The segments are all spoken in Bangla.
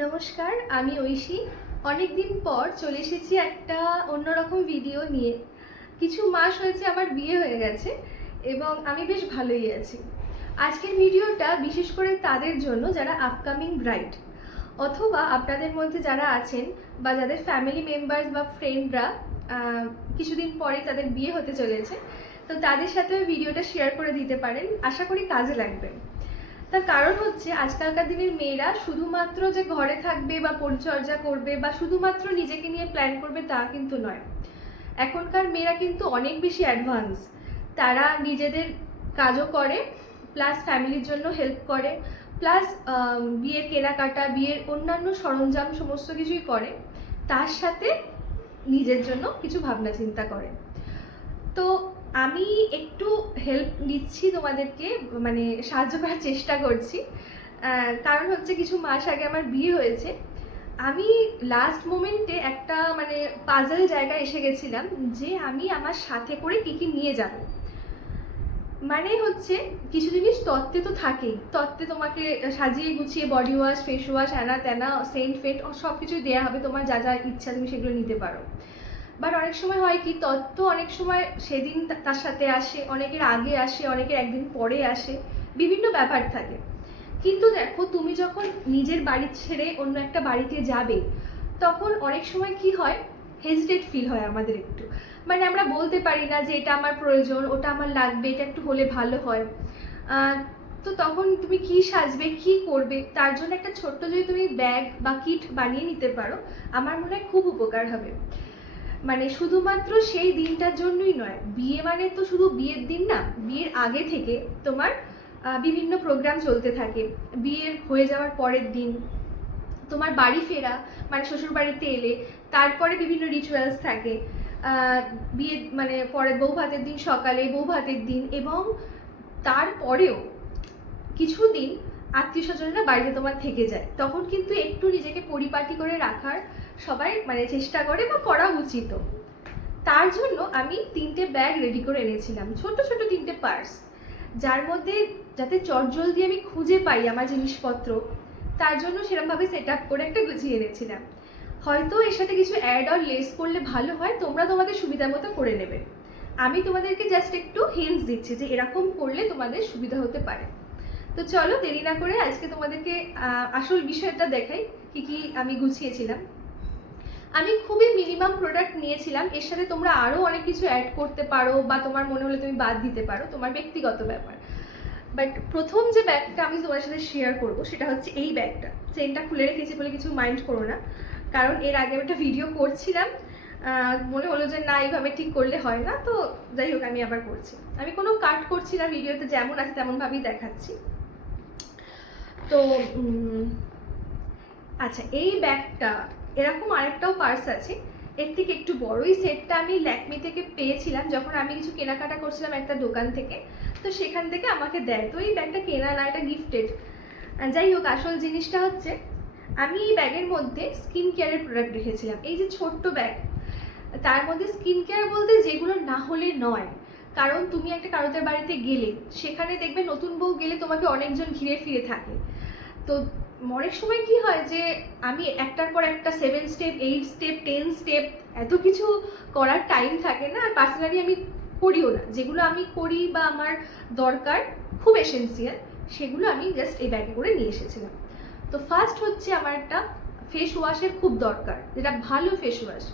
নমস্কার, আমি ঐশী। অনেক দিন পর চলে এসেছি একটা অন্যরকম ভিডিও নিয়ে। কিছু মাস হয়েছে আমার বিয়ে হয়ে গেছে এবং আমি বেশ ভালোই আছি। আজকের ভিডিওটা বিশেষ করে তাদের জন্য যারা আপকামিং ব্রাইড, অথবা আপনাদের মধ্যে যারা আছেন বা যাদের ফ্যামিলি মেম্বার্স বা ফ্রেন্ডরা কিছুদিন পরে তাদের বিয়ে হতে চলেছে, তো তাদের সাথেও ভিডিওটা শেয়ার করে দিতে পারেন। আশা করি কাজে লাগবে। তার কারণ হচ্ছে আজকালকার দিনের মেয়েরা শুধুমাত্র যে ঘরে থাকবে বা পরিচর্যা করবে বা শুধুমাত্র নিজেকে নিয়ে প্ল্যান করবে তা কিন্তু নয়। এখনকার মেয়েরা কিন্তু অনেক বেশি অ্যাডভান্স। তারা নিজেদের কাজও করে, প্লাস ফ্যামিলির জন্য হেল্প করে, প্লাস বিয়ের কেনাকাটা, বিয়ের অন্যান্য সরঞ্জাম সমস্ত কিছুই করে, তার সাথে নিজের জন্য কিছু ভাবনা চিন্তা করে। তো আমি একটু হেল্প নিচ্ছি তোমাদেরকে, মানে সাহায্য করার চেষ্টা করছি। কারণ হচ্ছে কিছু মাস আগে আমার বিয়ে হয়েছে। আমি লাস্ট মোমেন্টে একটা মানে পাজল জায়গায় এসে গেছিলাম যে আমি আমার সাথে করে কী কী নিয়ে যাব। মানে হচ্ছে কিছু জিনিস তত্ত্বে তো থাকেই, তত্ত্বে তোমাকে সাজিয়ে গুছিয়ে বডি ওয়াশ, ফেস ওয়াশ, হ্যানা ত্যানা, সেন্ট ফেন্ট সব কিছুই দেওয়া হবে, তোমার যা যা ইচ্ছা তুমি সেগুলো নিতে পারো। বাট অনেক সময় হয় কি, তত্ত্ব অনেক সময় সেদিন তার সাথে আসে, অনেকের আগে আসে, অনেকের একদিন পরে আসে, বিভিন্ন ব্যাপার থাকে। কিন্তু দেখো, তুমি যখন নিজের বাড়ি ছেড়ে অন্য একটা বাড়িতে যাবে, তখন অনেক সময় কি হয়, হেজিটেট ফিল হয় আমাদের একটু। মানে আমরা বলতে পারি না যে এটা আমার প্রয়োজন, ওটা আমার লাগবে, এটা একটু হলে ভালো হয়। তো তখন তুমি কি সাজবে, কি করবে, তার জন্য একটা ছোট্ট যদি তুমি ব্যাগ বা কিট বানিয়ে নিতে পারো, আমার মনে হয় খুব উপকার হবে। মানে শুধুমাত্র সেই দিনটার জন্যই নয়, বিয়ে মানে তো শুধু বিয়ের দিন না, বিয়ের আগে থেকে তোমার বিভিন্ন প্রোগ্রাম চলতে থাকে। বিয়ের হয়ে যাওয়ার পরের দিন তোমার বাড়ি ফেরা, মানে শ্বশুর বাড়িতে এলে তারপরে বিভিন্ন রিচুয়ালস থাকে। বিয়ে মানে পরে বউ ভাতের দিন সকালে, বউ ভাতের দিন, এবং তারপরেও কিছুদিন আত্মীয় স্বজনরা বাড়িতে তোমার থেকে যায়। তখন কিন্তু একটু নিজেকে পরিপাটি করে রাখার সবাই মানে চেষ্টা করে বা করা উচিত। তার জন্য আমি 3টে ব্যাগ রেডি করে এনেছিলাম, ছোট ছোট 3টে পার্স, যার মধ্যে যাতে চটজলদি আমি খুঁজে পাই আমার জিনিসপত্র, তার জন্য সেরকমভাবে সেট আপ করে একটা গুছিয়ে এনেছিলাম। হয়তো এর সাথে কিছু অ্যাড অর লেস করলে ভালো হয়, তোমরা তোমাদের সুবিধা মতো করে নেবে। আমি তোমাদেরকে জাস্ট একটু হিন্টস দিচ্ছি যে এরকম করলে তোমাদের সুবিধা হতে পারে। তো চলো দেরি না করে আজকে তোমাদেরকে আসল বিষয়টা দেখাই, কি কি আমি গুছিয়েছিলাম। আমি খুবই মিনিমাম প্রোডাক্ট নিয়েছিলাম, এর সাথে তোমরা আরও অনেক কিছু অ্যাড করতে পারো বা তোমার মনে হলে তুমি বাদ দিতে পারো, তোমার ব্যক্তিগত ব্যাপার। বাট প্রথম যে ব্যাগটা আমি তোমার সাথে শেয়ার করব সেটা হচ্ছে এই ব্যাগটা। চেনটা খুলে রেখেছি বলে কিছু মাইন্ড করো না, কারণ এর আগে আমি একটা ভিডিও করছিলাম, মনে হলো যে না এইভাবে ঠিক করলে হয় না, তো যাই হোক আমি আবার করছি। আমি কোনো কাট করছি না, ভিডিওতে যেমন আছে তেমনভাবেই দেখাচ্ছি। তো আচ্ছা, এই ব্যাগটা এরকম আরেকটাও পার্স আছে, এর থেকে একটু বড়। এই সেটটা আমি ল্যাকমি থেকে পেয়েছিলাম যখন আমি কিছু কেনাকাটা করছিলাম একটা দোকান থেকে, তো সেখান থেকে আমাকে দেয়। তো এই ব্যাগটা কেনা না, এটা গিফটেড। যাই হোক, আসল জিনিসটা হচ্ছে আমি এই ব্যাগের মধ্যে স্কিন কেয়ারের প্রোডাক্ট রেখেছিলাম। এই যে ছোট্ট ব্যাগ, তার মধ্যে স্কিন কেয়ার বলতে যেগুলো না হলে নয়। কারণ তুমি একটা কারোদের বাড়িতে গেলে, সেখানে দেখবে নতুন বউ গেলে তোমাকে অনেকজন ঘিরে ফিরে থাকে। তো অনেক সময় কি হয় যে আমি একটার পর একটা 7 স্টেপ, 8 স্টেপ, 10 স্টেপ, এত কিছু করার টাইম থাকে না। আর পার্সোনালি আমি করিও না, যেগুলো আমি করি বা আমার দরকার খুব এসেন্সিয়াল, সেগুলো আমি জাস্ট এই ব্যাগে করে নিয়ে এসেছিলাম। তো ফার্স্ট হচ্ছে আমার একটা ফেস ওয়াশের খুব দরকার, যেটা ভালো ফেস ওয়াশ।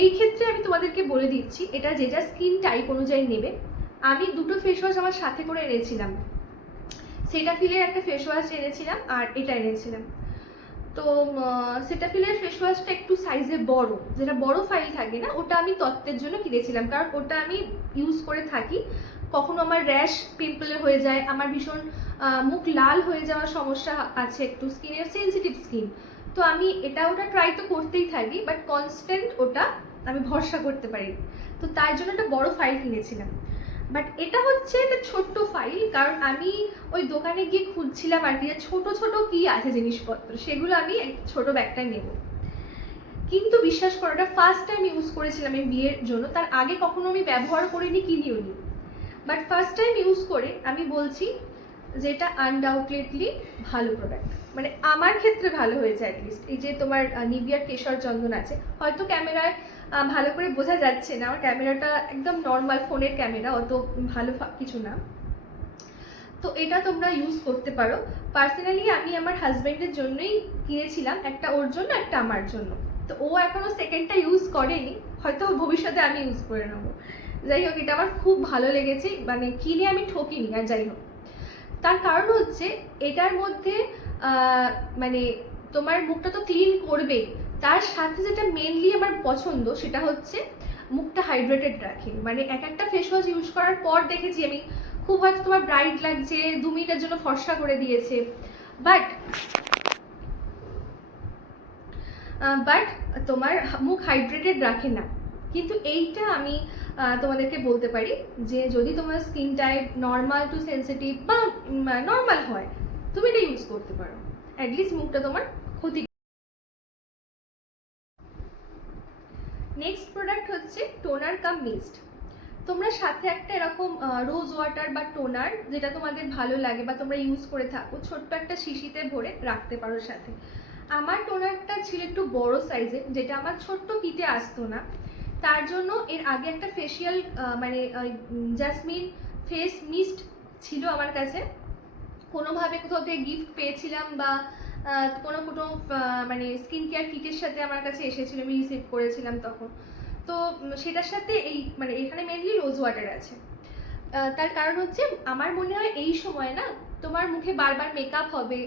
এই ক্ষেত্রে আমি তোমাদেরকে বলে দিচ্ছি, এটা যে যা স্কিন টাইপ অনুযায়ী নেবে। আমি 2টো ফেস ওয়াশ আমার সাথে করে এনেছিলাম। সেটাফিলের একটা ফেস ওয়াশ এনেছিলাম আর এটা এনেছিলাম। তো সেটাফিলের ফেস ওয়াশটা একটু সাইজে বড়, যেটা বড় ফাইল থাকে না, ওটা আমি তত্ত্বের জন্য কিনেছিলাম, কারণ ওটা আমি ইউজ করে থাকি। কখনো আমার র্যাশ পিম্পলে হয়ে যায়, আমার ভীষণ মুখ লাল হয়ে যাওয়ার সমস্যা আছে, একটু স্কিনের সেন্সিটিভ স্কিন। তো আমি এটা ওটা ট্রাই তো করতেই থাকি, বাট কনস্ট্যান্ট ওটা আমি ভরসা করতে পারি। তো তাই জন্য একটা বড় ফাইল কিনেছিলাম। বাট এটা হচ্ছে একটা ছোট্ট ফাইল, কারণ আমি ওই দোকানে গিয়ে খুঁজছিলাম আর কি ছোট ছোট কি আছে জিনিসপত্র, সেগুলো আমি ছোট ব্যাগটায় নেব। কিন্তু বিশ্বাস করো, এটা ফার্স্ট টাইম ইউজ করেছিলাম এই বিয়ের জন্য, তার আগে কখনো আমি ব্যবহার করিনি, কিনিও নি। বাট ফার্স্ট টাইম ইউজ করে আমি বলছি যেটা আনডাউটলি ভালো প্রোডাক্ট, মানে আমার ক্ষেত্রে ভালো হয়েছে অ্যাটলিস্ট। এই যে তোমার নিভিয়ার কেশর চন্দন আছে, হয়তো ক্যামেরায় ভালো করে বোঝা যাচ্ছে না, আমার ক্যামেরাটা একদম নর্মাল ফোনের ক্যামেরা, অত ভালো কিছু না। তো এটা তোমরা ইউজ করতে পারো। পার্সোনালি আমি আমার হাজব্যান্ডের জন্যই কিনেছিলাম, একটা ওর জন্য একটা আমার জন্য। তো ও এখনো সেকেন্ডটা ইউজ করেনি, হয়তো ভবিষ্যতে আমি ইউজ করে নেবো। যাই হোক, এটা আমার খুব ভালো লেগেছে, মানে কিনে আমি ঠকিনি। আর যাই হোক, তার কারণ হচ্ছে এটার মধ্যে মানে তোমার মুখটা তো ক্লিন করবেই, তার সাথে যেটা মেনলি আমার পছন্দ সেটা হচ্ছে মুখটা হাইড্রেটেড রাখে। মানে এক একটা ফেস ওয়াশ ইউজ করার পর দেখেছি আমি খুব হয়তো তোমার ব্রাইট লাগছে, 2 মিনিটের জন্য ফর্সা করে দিয়েছে, বাট তোমার মুখ হাইড্রেটেড রাখে না। কিন্তু এইটা আমি তোমাদেরকে বলতে পারি যে যদি তোমার skin type normal to sensitive বা নর্মাল হয়, তুমি এটা ইউজ করতে পারো, অ্যাটলিস্ট মুখটা তোমার ক্ষতি। নেক্সট প্রোডাক্ট হচ্ছে টোনার কাম মিস্ট। তোমরা সাথে একটা এরকম রোজ ওয়াটার বা টোনার, যেটা তোমাদের ভালো লাগে বা তোমরা ইউজ করে থাকো, ছোট্ট একটা শিশিতে ভরে রাখতে পারো সাথে। আমার টোনারটা ছিল একটু বড় সাইজের, যেটা আমার ছোট্ট কিটে আসতো না। তার জন্য এর আগে একটা ফেসিয়াল মানে জাসমিন ফেস মিস্ট ছিল আমার কাছে, কোনোভাবে কোথাও থেকে গিফট পেয়েছিলাম বা কোনো কোনো মানে স্কিন কেয়ার কিটের সাথে আমার কাছে এসেছিল, আমি রিসিভ করেছিলাম তখন। তো সেটার সাথে এই মানে এখানে মেনলি রোজ ওয়াটার আছে। তার কারণ হচ্ছে আমার মনে হয় এই সময় না তোমার মুখে বারবার মেকআপ হবে,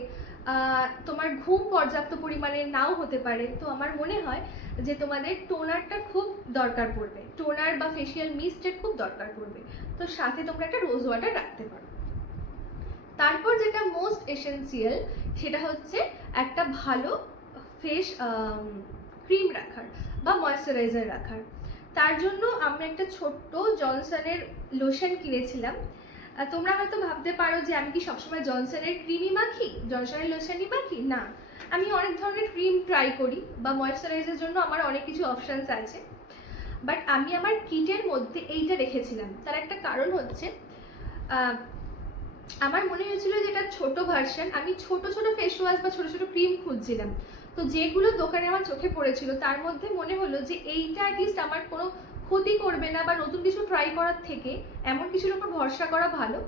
তোমার ঘুম পর্যাপ্ত পরিমাণে নাও হতে পারে। তো আমার মনে হয় যে তোমাদের টোনারটা খুব দরকার পড়বে, টোনার বা ফেসিয়াল মিস্টের খুব দরকার পড়বে। তো সাথে তোমরা একটা রোজ ওয়াটার রাখতে পারো। তারপর যেটা মোস্ট এসেন্সিয়াল সেটা হচ্ছে একটা ভালো ফেস ক্রিম রাখার বা ময়শ্চারাইজার রাখার। তার জন্য আমরা একটা ছোট্ট জনসনের লোশন কিনেছিলাম। তোমরা হয়তো ভাবতে পারো যে আমি কি সবসময় জনসনের ক্রিমই মাখি, জনসনের লোশনই মাখি। না, আমি অনেক ধরনের ক্রিম ট্রাই করি বা ময়শ্চারাইজারের জন্য আমার অনেক কিছু অপশানস আছে, বাট আমি আমার কিটের মধ্যে এইটা রেখেছিলাম। তার একটা কারণ হচ্ছে আমার মনে হয়েছিল যে এটা ছোট ভার্সন, আমি ছোট ছোট ফেস ওয়াশ বা ছোট ছোট ক্রিম খুঁজছিলাম। তো যেগুলো দোকানে আমার চোখে পড়েছিল তার মধ্যে মনে হলো যে এইটা অ্যাটলিস্ট আমার কোনো ক্ষতি করবে না, বা নতুন কিছু ট্রাই করার থেকে এমন কিছুর উপর ভরসা করা ভালো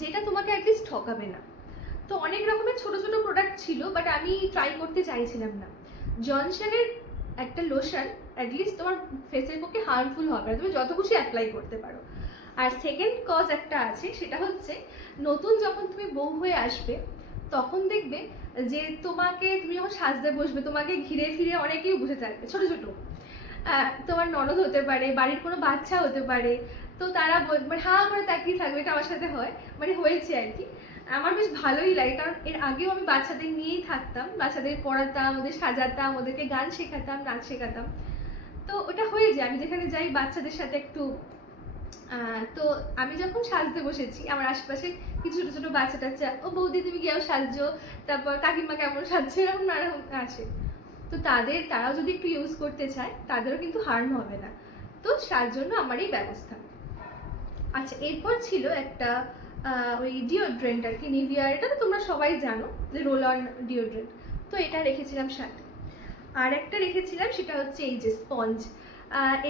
যেটা তোমাকে অ্যাটলিস্ট ঠকাবে না। তো অনেক রকমের ছোট ছোট প্রোডাক্ট ছিল, বাট আমি ট্রাই করতে চাইছিলাম না। জনসনের একটা লোশন অ্যাটলিস্ট তোমার ফেসের পক্ষে হার্মফুল হবে না, তুমি যত খুশি অ্যাপ্লাই করতে পারো। আর সেকেন্ড কজ একটা আছে, সেটা হচ্ছে নতুন যখন তুমি বউ হয়ে আসবে তখন দেখবে যে তুমি যখন সাজতে বসবে তোমাকে ঘিরে ফিরে অনেকেই বসে থাকবে, ছোট ছোট তোমার ননদ হতে পারে, বাড়ির কোনো বাচ্চা হতে পারে। তো তারা মানে হাঁ করে তাকিয়ে থাকবে, এটা আমার সাথে হয়, মানে হয়েছে আর কি। আমার বেশ ভালোই লাগে, কারণ এর আগেও আমি বাচ্চাদের নিয়েই থাকতাম, বাচ্চাদের পড়াতাম, ওদের সাজাতাম, ওদেরকে গান শেখাতাম, নাচ শেখাতাম। তো ওটা হয়ে যায়, আমি যেখানে যাই বাচ্চাদের সাথে একটু তো আমি যখন সাজতে বসেছি আমার আশেপাশে কিছু ছোটো ছোটো বাচ্চা টাচ্চা, ও বৌদি তুমি গিয়েও সাজছো, তারপর কাকিমা কেমন সাজছে, এরকম নানা আছে। তো তারাও যদি একটু ইউজ করতে চায় তাদেরও কিন্তু হার্ম হবে না। তো তার জন্য আমার এই ব্যবস্থা। আচ্ছা, এরপর ছিল একটা ওই ডিওড্রেন্ট আর কি, নিভিয়ার, এটা তো তোমরা সবাই জানো যে রোল অন ডিওড্রেন্ট। তো এটা রেখেছিলাম সাথে। আর একটা রেখেছিলাম সেটা হচ্ছে এই যে স্পঞ্জ।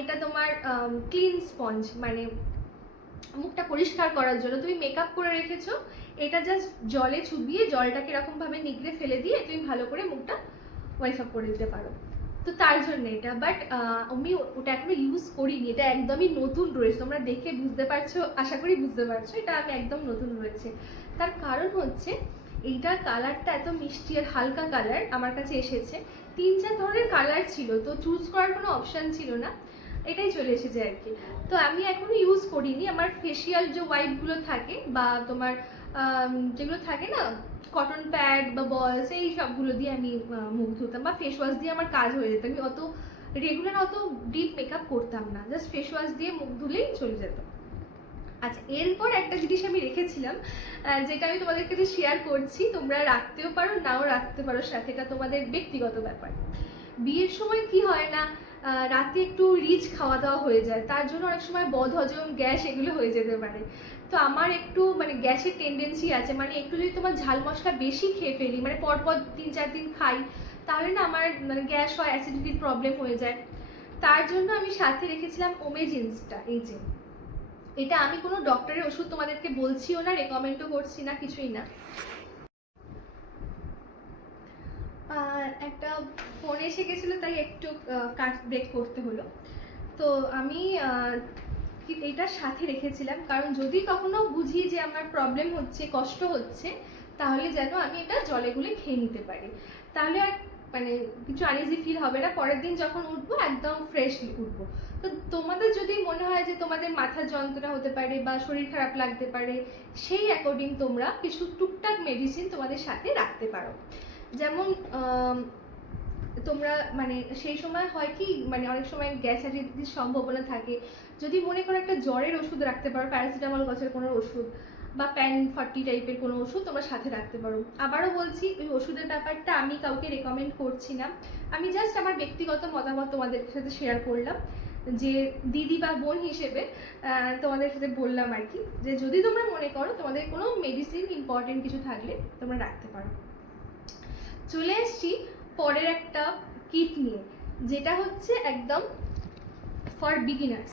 এটা তোমার ক্লিন স্পঞ্জ, মানে মুখটা পরিষ্কার করার জন্য। তুমি মেকআপ করে রেখেছো, এটা জাস্ট জলে চুবিয়ে জলটাকে এরকমভাবে নিগড়ে ফেলে দিয়ে তুমি ভালো করে মুখটা ওয়াইপ আপ করে দিতে পারো। তো তার জন্য এটা, বাট আমি ওটা এখনো ইউজ করিনি, এটা একদমই নতুন রয়েছে, তোমরা দেখে বুঝতে পারছো, আশা করি বুঝতে পারছো এটা আমি একদম নতুন রয়েছে। তার কারণ হচ্ছে এইটার কালারটা এত মিষ্টি আর হালকা কালার আমার কাছে এসেছে। 3-4 ধরনের কালার ছিল, তো চুজ করার কোনো অপশান ছিল না, এটাই চলে এসেছে আর কি। তো আমি এখনো ইউজ করিনি। আমার ফেসিয়াল যে ওয়াইপগুলো থাকে বা তোমার যেগুলো থাকে না কটন প্যাড বা বলস, এই সবগুলো দিয়ে আমি মুখ ধুতাম, বা ফেস ওয়াশ দিয়ে আমার কাজ হয়ে যেত। আমি অত রেগুলার অত ডিপ মেকআপ করতাম না, জাস্ট ফেস ওয়াশ দিয়ে মুখ ধুলেই চলে যেত। আচ্ছা, এরপর একটা জিনিস আমি রেখেছিলাম যেটা আমি তোমাদের কাছে শেয়ার করছি, তোমরা রাখতেও পারো নাও রাখতে পারো সাথে, এটা তোমাদের ব্যক্তিগত ব্যাপার। বিয়ের সময় কি হয় না, রাতে একটু রিচ খাওয়া দাওয়া হয়ে যায়, তার জন্য অনেক সময় বদহজম, গ্যাস এগুলো হয়ে যেতে পারে। তো আমার একটু মানে গ্যাসের টেন্ডেন্সি আছে, মানে একটু যদি তোমার ঝাল মশলা বেশি খেয়ে ফেলি, মানে পরপর 3-4 দিন খাই, তাহলে না আমার মানে গ্যাস হয়, অ্যাসিডিটির প্রবলেম হয়ে যায়। তার জন্য আমি সাথে রেখেছিলাম ওমেজিন্সটা। এই যে এটা আমি কোনো ডক্টরের ওষুধ তোমাদেরকে বলছিও না, রেকমেন্ডও করছি না, কিছুই না। একটা ফোন এসে গেছিলো, তাই একটু কাট ব্রেক করতে হলো। তো আমি এটার সাথে রেখেছিলাম, কারণ যদি কখনো বুঝি যে আমার প্রবলেম হচ্ছে, কষ্ট হচ্ছে, তাহলে যেন আমি এটা জলে গুলে খেয়ে নিতে পারি। তাহলে আর মানে কিছু আনইজি ফিল হবে না, পরের দিন যখন উঠবো একদম ফ্রেশলি উঠবো। তো তোমাদের যদি মনে হয় যে তোমাদের মাথার যন্ত্রণা হতে পারে বা শরীর খারাপ লাগতে পারে, সেই অ্যাকর্ডিং তোমরা কিছু টুকটাক মেডিসিন তোমাদের সাথে রাখতে পারো। যেমন তোমরা মানে সেই সময় হয় কি, মানে অনেক সময় গ্যাস অ্যাসিডিটির সম্ভাবনা থাকে, যদি মনে করো একটা জ্বরের ওষুধ রাখতে পারো, প্যারাসিটামল গাছের কোনো ওষুধ বা প্যান 40 টাইপের কোনো ওষুধ তোমরা সাথে রাখতে পারো। আবারও বলছি, ওই ওষুধের ব্যাপারটা আমি কাউকে রেকমেন্ড করছি না, আমি জাস্ট আমার ব্যক্তিগত মতামত তোমাদের সাথে শেয়ার করলাম, যে দিদি বা বোন হিসেবে তোমাদের সাথে বললাম আর কি, যে যদি তোমরা মনে করো তোমাদের কোনো মেডিসিন ইম্পর্টেন্ট কিছু থাকলে তোমরা রাখতে পারো। চলে এসছি পরের একটা কিট নিয়ে, যেটা হচ্ছে একদম ফর বিগিনার্স।